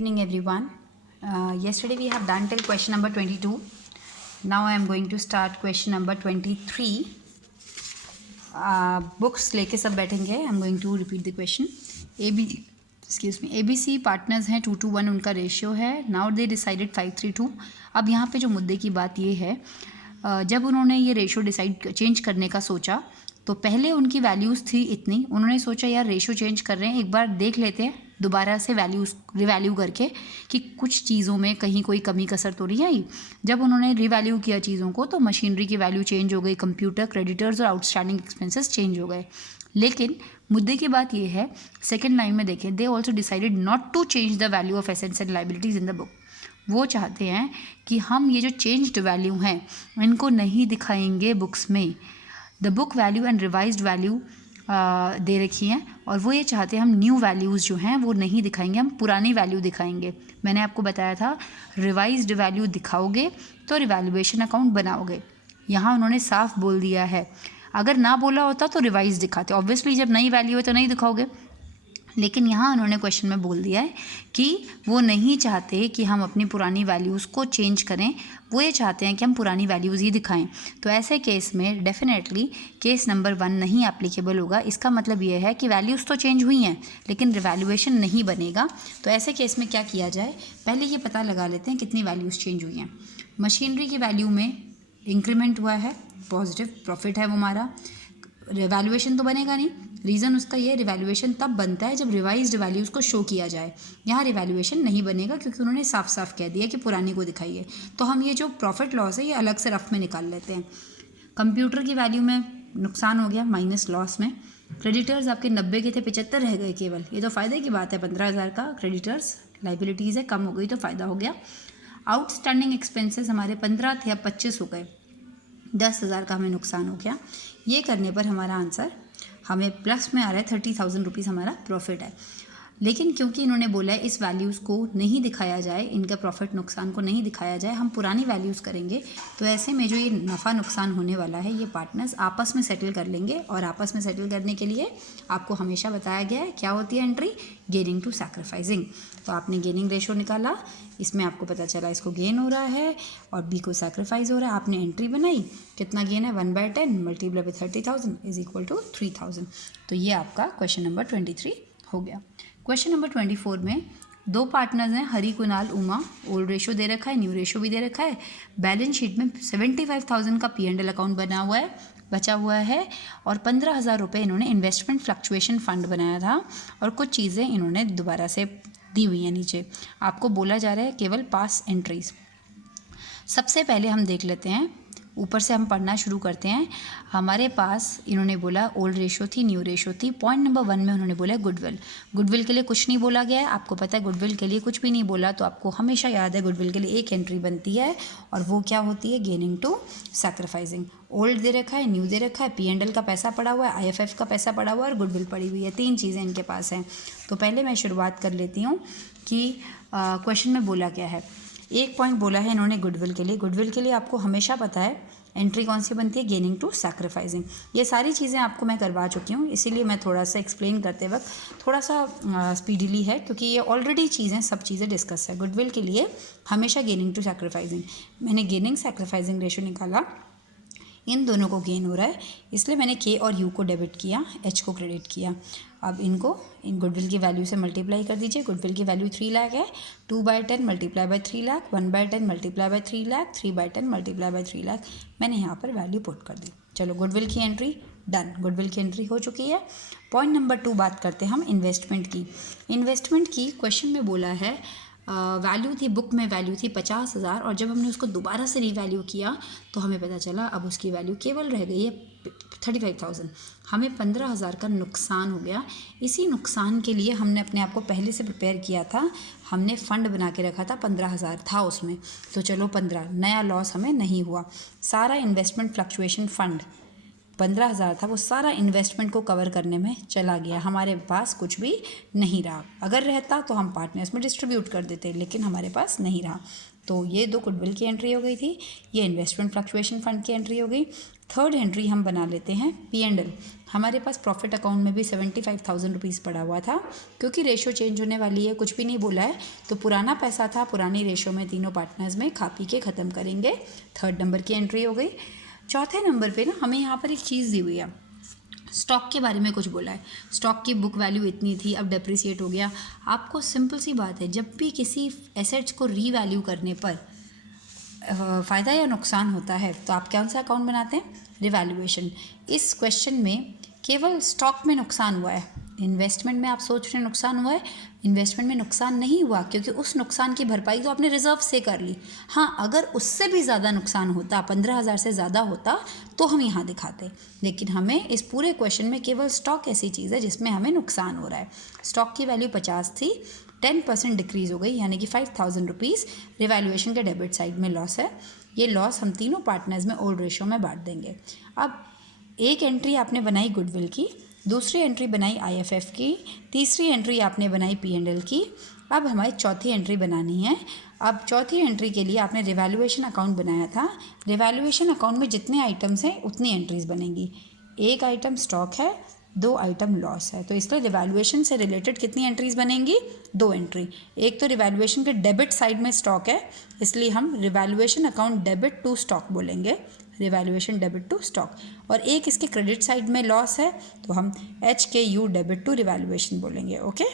Evening everyone. Yesterday we have done till question number 22. Now I am going to start question number 23. Books लेके सब बैठेंगे. I am going to repeat the question. ABC partners हैं 2:1 उनका ratio है. Now they decided 5:3:2. अब यहाँ पे जो मुद्दे की बात ये है, जब उन्होंने ये रेशियो चेंज करने का सोचा तो पहले उनकी वैल्यूज़ थी इतनी. उन्होंने सोचा यार रेशियो चेंज कर रहे हैं, एक बार देख लेते हैं दोबारा से वैल्यूज़ रिवैल्यू करके कि कुछ चीज़ों में कहीं कोई कमी कसर तो नहीं आई. जब उन्होंने रिवैल्यू किया चीज़ों को तो मशीनरी की वैल्यू चेंज हो गई, कंप्यूटर, क्रेडिटर्स और आउटस्टैंडिंग एक्सपेंसेस चेंज हो गए. लेकिन मुद्दे की बात यह है, सेकेंड लाइन में देखें, they also decided not to change the value of assets and liabilities in the book. वो चाहते हैं कि हम ये जो चेंज्ड वैल्यू हैं इनको नहीं दिखाएंगे बुक्स में. The book value and revised value दे रखी हैं और वो ये चाहते हैं हम न्यू वैल्यूज़ जो हैं वो नहीं दिखाएंगे, हम पुरानी वैल्यू दिखाएंगे. मैंने आपको बताया था रिवाइज्ड वैल्यू दिखाओगे तो रिवैल्यूएशन अकाउंट बनाओगे. यहाँ उन्होंने साफ बोल दिया है. अगर ना बोला होता तो रिवाइज दिखाते. ऑब्वियसली जब नई वैल्यू है तो नहीं दिखाओगे, लेकिन यहाँ उन्होंने क्वेश्चन में बोल दिया है कि वो नहीं चाहते कि हम अपनी पुरानी वैल्यूज़ को चेंज करें, वो ये चाहते हैं कि हम पुरानी वैल्यूज़ ही दिखाएं. तो ऐसे केस में डेफिनेटली केस नंबर 1 नहीं एप्लीकेबल होगा. इसका मतलब ये है कि वैल्यूज़ तो चेंज हुई हैं लेकिन रिवैल्यूएशन नहीं बनेगा. तो ऐसे केस में क्या किया जाए, पहले ये पता लगा लेते हैं कितनी वैल्यूज़ चेंज हुई हैं. मशीनरी की वैल्यू में इंक्रीमेंट हुआ है, पॉजिटिव प्रॉफिट है वो हमारा. रिवैल्यूएशन तो बनेगा नहीं. रीज़न उसका ये, रिवैल्यूएशन तब बनता है जब रिवाइज्ड वैल्यूज़ को शो किया जाए. यहाँ रिवैल्यूएशन नहीं बनेगा क्योंकि उन्होंने साफ साफ कह दिया कि पुरानी को दिखाइए. तो हम ये जो प्रॉफिट लॉस है ये अलग से रफ में निकाल लेते हैं. कंप्यूटर की वैल्यू में नुकसान हो गया, माइनस लॉस में. क्रेडिटर्स आपके 90 के थे 75 रह गए केवल. ये तो फ़ायदे की बात है, 15,000 का क्रेडिटर्स लाइबिलिटीज़ है, कम हो गई तो फ़ायदा हो गया. आउटस्टैंडिंग एक्सपेंसेस हमारे 15 थे, अब 25 हो गए, 10,000 का हमें नुकसान हो गया. ये करने पर हमारा आंसर हमें प्लस में आ रहा है, 30,000 रुपीज़ हमारा प्रॉफिट है. लेकिन क्योंकि इन्होंने बोला है इस वैल्यूज़ को नहीं दिखाया जाए, इनका प्रॉफिट नुकसान को नहीं दिखाया जाए, हम पुरानी वैल्यूज़ करेंगे, तो ऐसे में जो ये नफ़ा नुकसान होने वाला है ये पार्टनर्स आपस में सेटल कर लेंगे. और आपस में सेटल करने के लिए आपको हमेशा बताया गया है क्या होती है एंट्री, गेनिंग टू सैक्रिफाइसिंग. तो आपने गेनिंग रेशो निकाला, इसमें आपको पता चला इसको गेन हो रहा है और बी को सैक्रिफाइस हो रहा है. आपने एंट्री बनाई, कितना गेन है, 1/10 multiply by 30,000 is equal to 3,000. तो ये आपका क्वेश्चन नंबर 23 हो गया. क्वेश्चन नंबर 24 में दो पार्टनर्स हैं, हरी, कुणाल, उमा. ओल्ड रेशो दे रखा है, न्यू रेशो भी दे रखा है. बैलेंस शीट में 75,000 का P&L अकाउंट बना हुआ है, बचा हुआ है, और 15,000 रुपये इन्होंने इन्वेस्टमेंट फ्लक्चुएशन फ़ंड बनाया था और कुछ चीज़ें इन्होंने दोबारा से दी हुई हैं नीचे. आपको बोला जा रहा है केवल पास एंट्रीज. सबसे पहले हम देख लेते हैं, ऊपर से हम पढ़ना शुरू करते हैं. हमारे पास इन्होंने बोला ओल्ड रेशो थी, न्यू रेशो थी. पॉइंट नंबर 1 में उन्होंने बोला गुडविल. गुडविल के लिए कुछ नहीं बोला गया है, आपको पता है गुडविल के लिए कुछ भी नहीं बोला तो आपको हमेशा याद है गुडविल के लिए एक एंट्री बनती है और वो क्या होती है, गेनिंग टू सैक्रिफाइसिंग. ओल्ड दे रखा है, न्यू दे रखा है, P&L का पैसा पड़ा हुआ है, IFF का पैसा पड़ा हुआ है और गुडविल पड़ी हुई है. 3 चीज़ें इनके पास हैं. तो पहले मैं शुरुआत कर लेती हूँ कि क्वेश्चन में बोला क्या है. एक पॉइंट बोला है इन्होंने गुडविल के लिए. गुडविल के लिए आपको हमेशा पता है एंट्री कौन सी बनती है, गेनिंग टू सैक्रिफाइसिंग. ये सारी चीज़ें आपको मैं करवा चुकी हूँ, इसीलिए मैं थोड़ा सा एक्सप्लेन करते वक्त थोड़ा सा स्पीडीली है क्योंकि ये ऑलरेडी चीज़ें सब चीज़ें डिस्कस है. गुडविल के लिए हमेशा गेनिंग टू सैक्रिफाइसिंग. मैंने गेनिंग सैक्रिफाइसिंग रेशो निकाला, इन दोनों को गेन हो रहा है इसलिए मैंने K और U को डेबिट किया, H को क्रेडिट किया. अब इनको इन गुडविल की वैल्यू से मल्टीप्लाई कर दीजिए. गुडविल की वैल्यू 3 लाख है, 2/10 multiply by 3 lakh, 1/10 multiply bye 3 lakh, 3/10 multiply by 3 lakh. मैंने यहाँ पर वैल्यू पुट कर दी. चलो गुडविल की एंट्री डन, गुडविल की एंट्री हो चुकी है. पॉइंट नंबर 2 बात करते हैं हम इन्वेस्टमेंट की. इन्वेस्टमेंट की क्वेश्चन में बोला है वैल्यू थी, बुक में वैल्यू थी 50,000 और जब हमने उसको दोबारा से रीवैल्यू किया तो हमें पता चला अब उसकी वैल्यू केवल रह गई है 35,000. हमें 15,000 का नुकसान हो गया. इसी नुकसान के लिए हमने अपने आप को पहले से प्रिपेयर किया था, हमने फ़ंड बना के रखा था, 15,000 था उसमें. तो चलो 15, नया लॉस हमें नहीं हुआ. सारा इन्वेस्टमेंट फ्लक्चुएशन फ़ंड 15,000 था, वो सारा इन्वेस्टमेंट को कवर करने में चला गया. हमारे पास कुछ भी नहीं रहा. अगर रहता तो हम पार्टनर्स में डिस्ट्रीब्यूट कर देते, लेकिन हमारे पास नहीं रहा. तो ये 2 गुडविल की एंट्री हो गई थी, ये इन्वेस्टमेंट फ्लक्चुएशन फ़ंड की एंट्री हो गई. थर्ड एंट्री हम बना लेते हैं P&L। हमारे पास प्रॉफिट अकाउंट में भी 75,000 रुपीज़ पड़ा हुआ था। क्योंकि रेशो चेंज होने वाली है, कुछ भी नहीं बोला है, तो पुराना पैसा था, पुरानी रेशो में तीनों पार्टनर्स में खा पी के ख़त्म करेंगे। थर्ड नंबर की एंट्री हो गई। चौथे नंबर पे ना हमें यहाँ पर एक चीज़ दी हुई है, स्टॉक के बारे में कुछ बोला है। स्टॉक की बुक वैल्यू इतनी थी, अब डेप्रिसिएट हो गया। आपको सिंपल सी बात है, जब भी किसी एसेट्स को रीवैल्यू करने पर फ़ायदा या नुकसान होता है तो आप कौन सा अकाउंट बनाते हैं? रिवैल्यूएशन। इस क्वेश्चन में केवल स्टॉक में नुकसान हुआ है, इन्वेस्टमेंट में आप सोच रहे हैं नुकसान हुआ है, इन्वेस्टमेंट में नुकसान नहीं हुआ, क्योंकि उस नुकसान की भरपाई तो आपने रिजर्व से कर ली। हाँ, अगर उससे भी ज़्यादा नुकसान होता, 15,000 से ज़्यादा होता, तो हम यहाँ दिखाते। लेकिन हमें इस पूरे क्वेश्चन में केवल स्टॉक ऐसी चीज़ है जिसमें हमें नुकसान हो रहा है। स्टॉक की वैल्यू 50 थी, 10% डिक्रीज़ हो गई, यानी कि 5,000 रुपीज़ रिवैल्यूएशन के डेबिट साइड में लॉस है। ये लॉस हम तीनों पार्टनर्स में ओल्ड रेशो में बांट देंगे। अब एक एंट्री आपने बनाई गुडविल की, दूसरी एंट्री बनाई IFF की, तीसरी एंट्री आपने बनाई P&L की। अब हमारी चौथी एंट्री बनानी है। अब चौथी एंट्री के लिए आपने रिवैल्यूएशन अकाउंट बनाया था। रिवैल्यूएशन अकाउंट में जितने आइटम्स हैं उतनी एंट्रीज बनेंगी। एक आइटम स्टॉक है, 2 आइटम लॉस है, तो इसलिए रिवैल्यूएशन से रिलेटेड कितनी एंट्रीज बनेंगी? 2 एंट्री। एक तो रिवैल्यूएशन के डेबिट साइड में स्टॉक है, इसलिए हम revaluation account debit to stock बोलेंगे, रिवैल्यूएशन डेबिट टू स्टॉक। और एक इसके क्रेडिट साइड में लॉस है, तो हम HKU डेबिट टू रिवैल्यूएशन बोलेंगे। ओके।